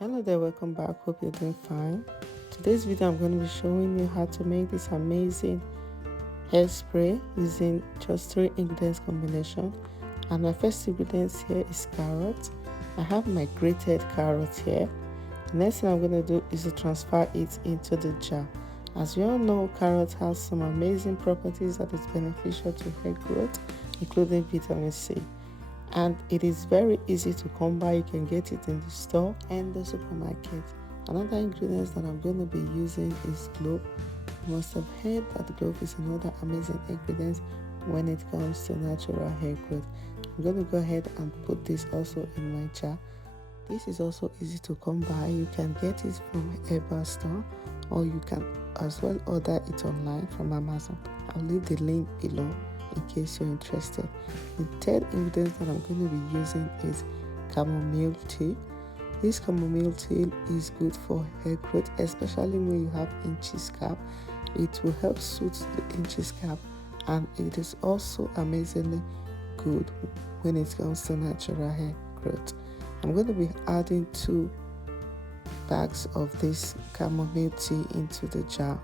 Hello there, welcome back. Hope you're doing fine. Today's video I'm going to be showing you how to make this amazing hairspray using just 3 ingredients combination. And my first ingredients here is carrot. I have my grated carrot here. The next thing I'm going to do is to transfer it into the jar. As you all know, carrot has some amazing properties that is beneficial to hair growth, including vitamin C. And it is very easy to come by. You can get it in the store and the supermarket. Another ingredient that I'm going to be using is clove. You must have heard that clove is another amazing ingredient when it comes to natural hair growth. I'm going to go ahead and put this also in my jar. This is also easy to come by. You can get it from herbal store, or you can as well order it online from Amazon. I'll leave the link below in case you're interested. The third ingredient that I'm going to be using is chamomile tea. This chamomile tea is good for hair growth, especially when you have inchy scalp. It will help soothe the inchy scalp, and it is also amazingly good when it comes to natural hair growth. I'm going to be adding 2 bags of this chamomile tea into the jar.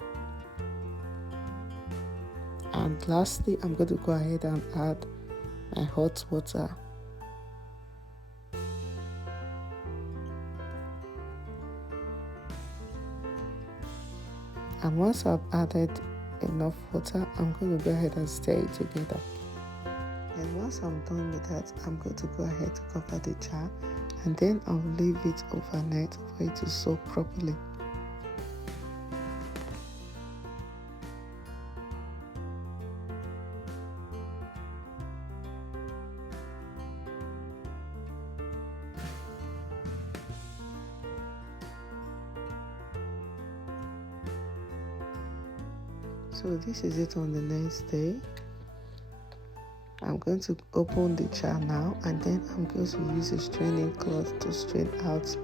And lastly, I'm going to go ahead and add my hot water. And once I've added enough water, I'm going to go ahead and stir it together. And once I'm done with that, I'm going to go ahead to cover the jar, and then I'll leave it overnight for it to soak properly. So this is it on the next day. I'm going to open the jar now, and then I'm going to use a straining cloth to strain out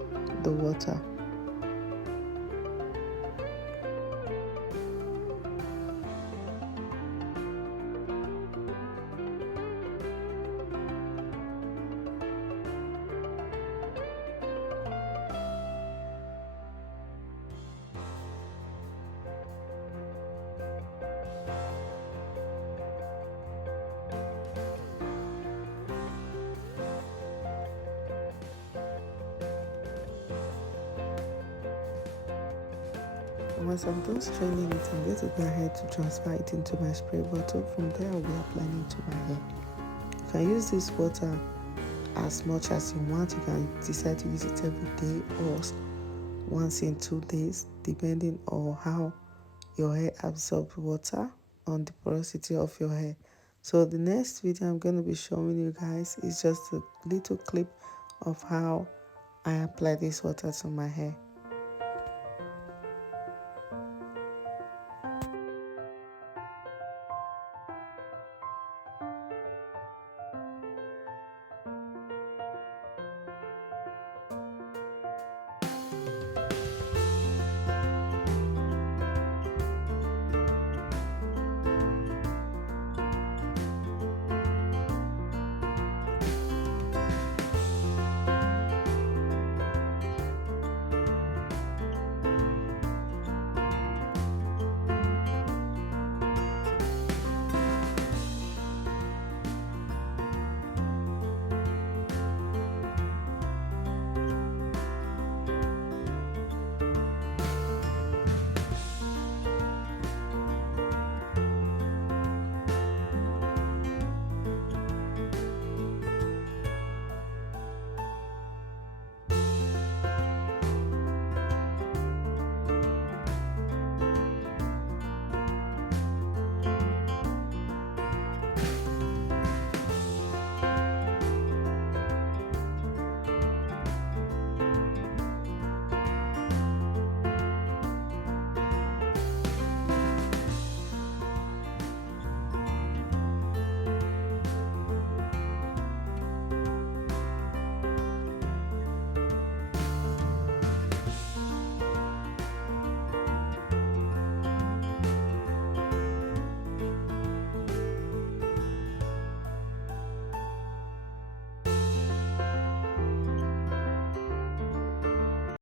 the water. And once I'm done straining it, I'm going to go ahead to transfer it into my spray bottle. From there, I'll be applying it to my hair. You can use this water as much as you want. You can decide to use it every day or once in 2 days, depending on how your hair absorbs water, on the porosity of your hair. So the next video I'm going to be showing you guys is just a little clip of how I apply this water to my hair.